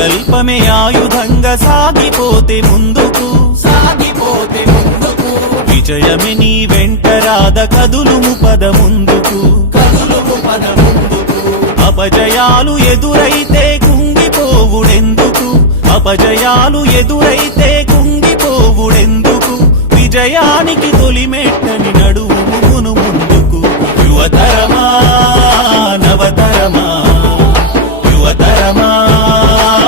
సంకల్పమే ఆయుధంగా సాగిపోతే ముందుకు విజయమే నీ వెంట రాద కదులుము పద ముందుకు అపజయాలు ఎదురైతే కుంగిపోవుడెందుకు అపజయాలు ఎదురైతే కుంగిపోవుడెందుకు విజయానికి తొలిమెట్టని నడువును ముందుకు యువతరమా నవతరమా